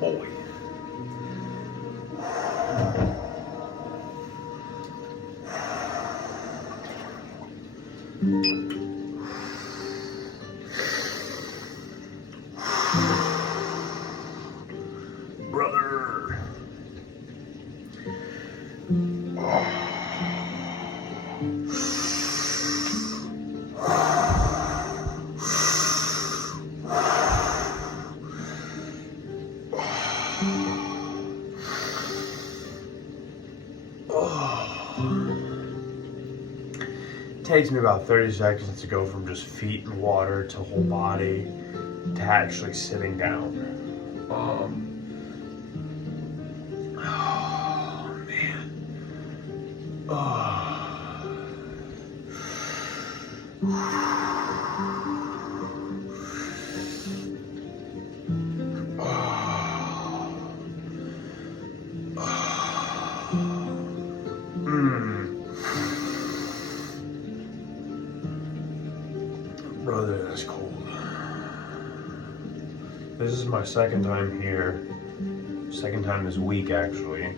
boy. Brother. Takes me about 30 seconds to go from just feet in water to whole body to actually sitting down. Oh man. Brother, that's cold. This is my second time here. Second time this week, actually.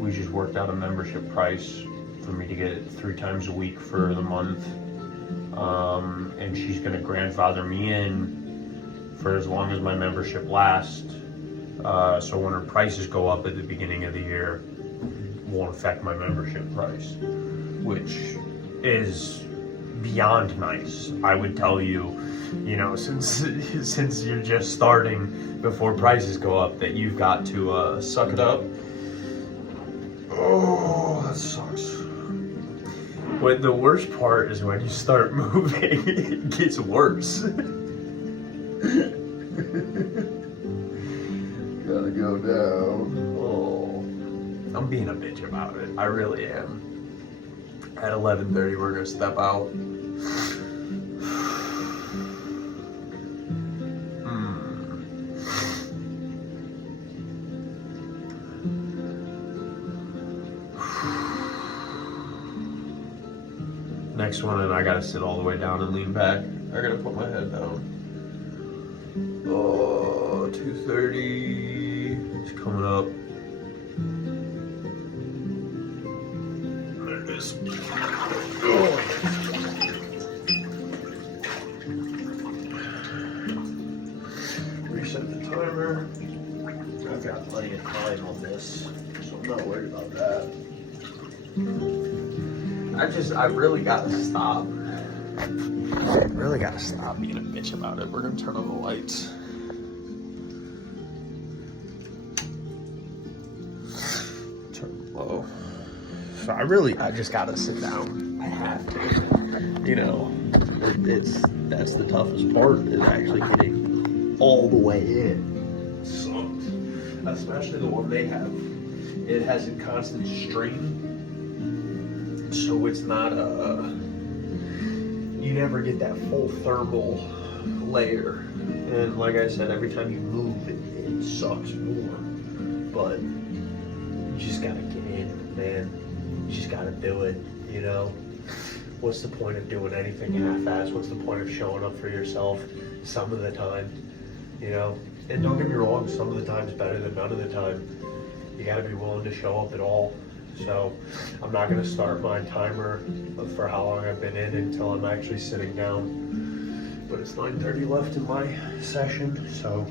We just worked out a membership price for me to get it 3 times a week for the month. And she's gonna grandfather me in for as long as my membership lasts. So when her prices go up at the beginning of the year, won't affect my membership price, which is beyond nice. I would tell you, you know, since you're just starting before prices go up, that you've got to suck it up. Oh, that sucks. But the worst part is when you start moving, it gets worse. Gotta go down. Oh, I'm being a bitch about it. I really am. At 11:30, we're gonna step out. Next one, and I gotta sit all the way down and lean back. I gotta put my head down. Oh, 2:30. It's coming up. There it is. Oh. Reset the timer. I've got plenty of time on this, so I'm not worried about that. I really gotta stop. Really gotta stop being a bitch about it. We're gonna turn on the lights. Turn low. So I just gotta sit down. I have to. You know, that's the toughest part, is actually getting all the way in. It sucks. Especially the one they have. It has a constant stream. So it's not you never get that full thermal layer. And like I said, every time you move, it sucks more. But you just gotta get in, man. You just gotta do it, you know? What's the point of doing anything half-assed? What's the point of showing up for yourself some of the time, you know? And don't get me wrong, some of the time's better than none of the time. You gotta be willing to show up at all. So I'm not gonna start my timer for how long I've been in until I'm actually sitting down. But it's 9:30 left in my session, so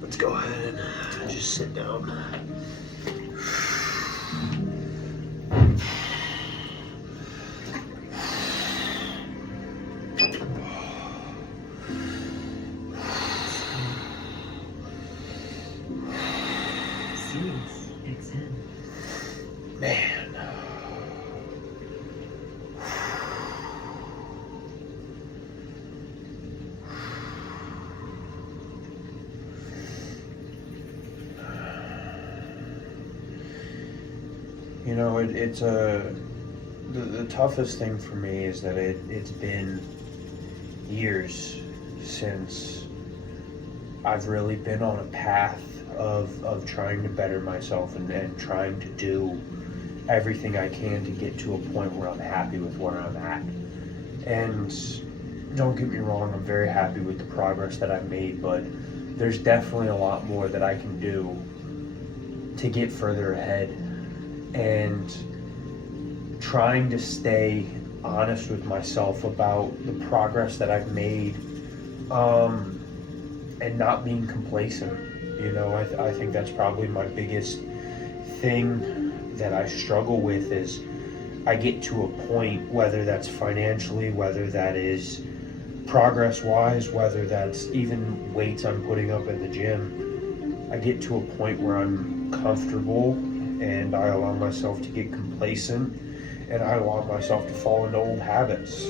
let's go ahead and just sit down. Man. You know, it's the toughest thing for me is that it's been years since I've really been on a path of trying to better myself and trying to do everything I can to get to a point where I'm happy with where I'm at. And don't get me wrong, I'm very happy with the progress that I've made, but there's definitely a lot more that I can do to get further ahead, and trying to stay honest with myself about the progress that I've made, and not being complacent. I think that's probably my biggest thing that I struggle with is I get to a point, whether that's financially, whether that is progress-wise, whether that's even weights I'm putting up at the gym, I get to a point where I'm comfortable and I allow myself to get complacent and I allow myself to fall into old habits.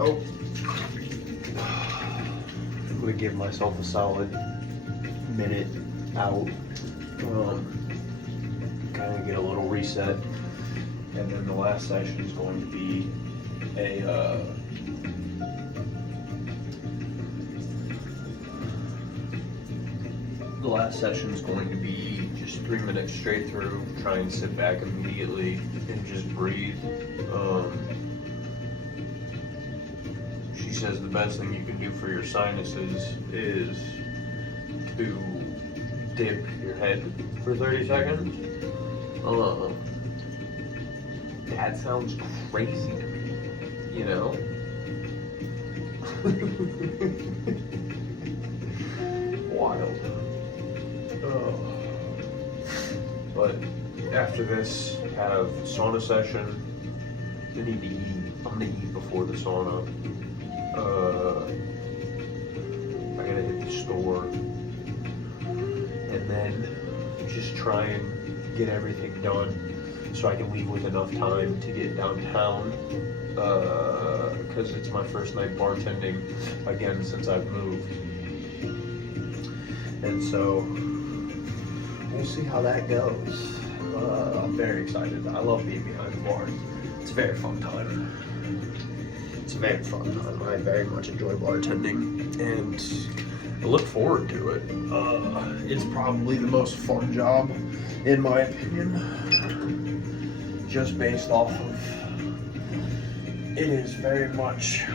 Oh, I'm gonna give myself a solid minute out, kind of get a little reset, and then the last session is going to be just 3 minutes straight through. Try and sit back immediately and just breathe. She says the best thing you can do for your sinuses is to dip your head for 30 seconds. That sounds crazy to me, you know? Wild. But after this, have sauna session. I need to eat. I'm gonna eat before the sauna. I gotta hit the store, and then just try and get everything done so I can leave with enough time to get downtown, because it's my first night bartending again since I've moved, and so we'll see how that goes. I'm very excited. I love being behind the bar. It's a very fun time. It's a very fun time. I very much enjoy bartending, and I look forward to it. It's probably the most fun job, in my opinion, just based off of, it is very much,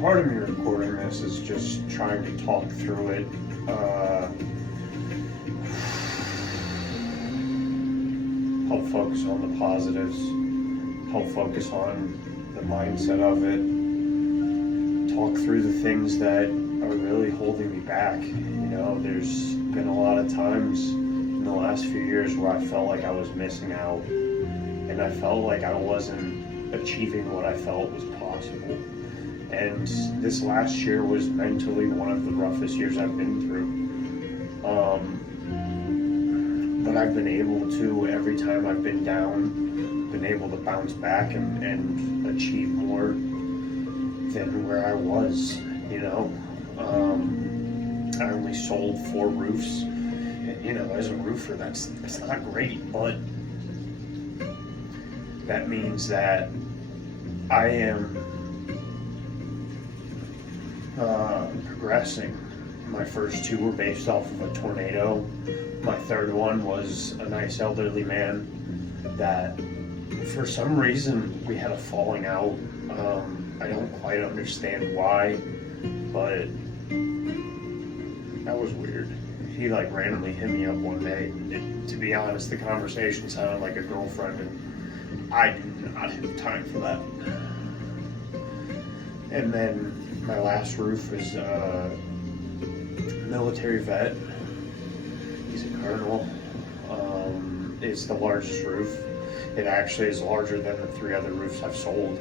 part of me recording this is just trying to talk through it, help focus on the positives, help focus on the mindset of it, talk through the things that are really holding me back. There's been a lot of times in the last few years where I felt like I was missing out, and I felt like I wasn't achieving what I felt was possible. And this last year was mentally one of the roughest years I've been through. But I've been able to, every time I've been down, been able to bounce back and achieve more than where I was, you know. I only sold 4 roofs, and, you know, as a roofer, that's not great, but that means that I am progressing. My first 2 were based off of a tornado. My third one was a nice elderly man that, for some reason, we had a falling out. I don't quite understand why, but that was weird. He like randomly hit me up one day. To be honest, the conversation sounded like a girlfriend, and I do not have time for that. And then my last roof is a military vet. He's a colonel. It's the largest roof. It actually is larger than the 3 other roofs I've sold.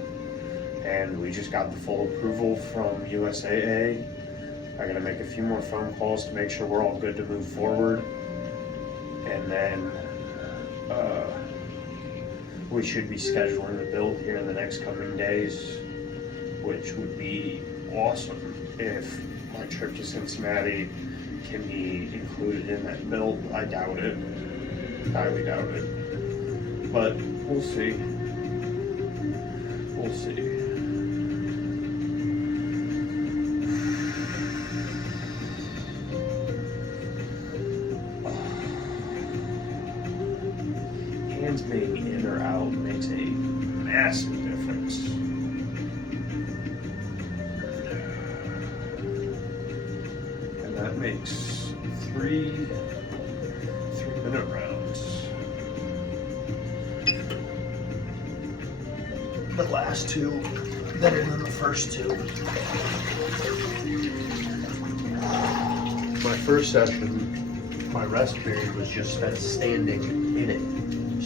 And we just got the full approval from USAA. I gotta make a few more phone calls to make sure we're all good to move forward. And then we should be scheduling the build here in the next coming days, which would be awesome if my trip to Cincinnati can be included in that build. I doubt it. Highly doubt it. But we'll see. We'll see. Hands being in or out makes a massive difference. And that makes 3 3-minute rounds. The last 2 better than the first 2. My first session, my rest period was just spent standing in it.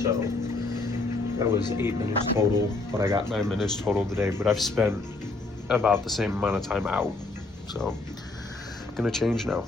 So that was 8 minutes total, but I got 9 minutes total today, but I've spent about the same amount of time out. So gonna change now.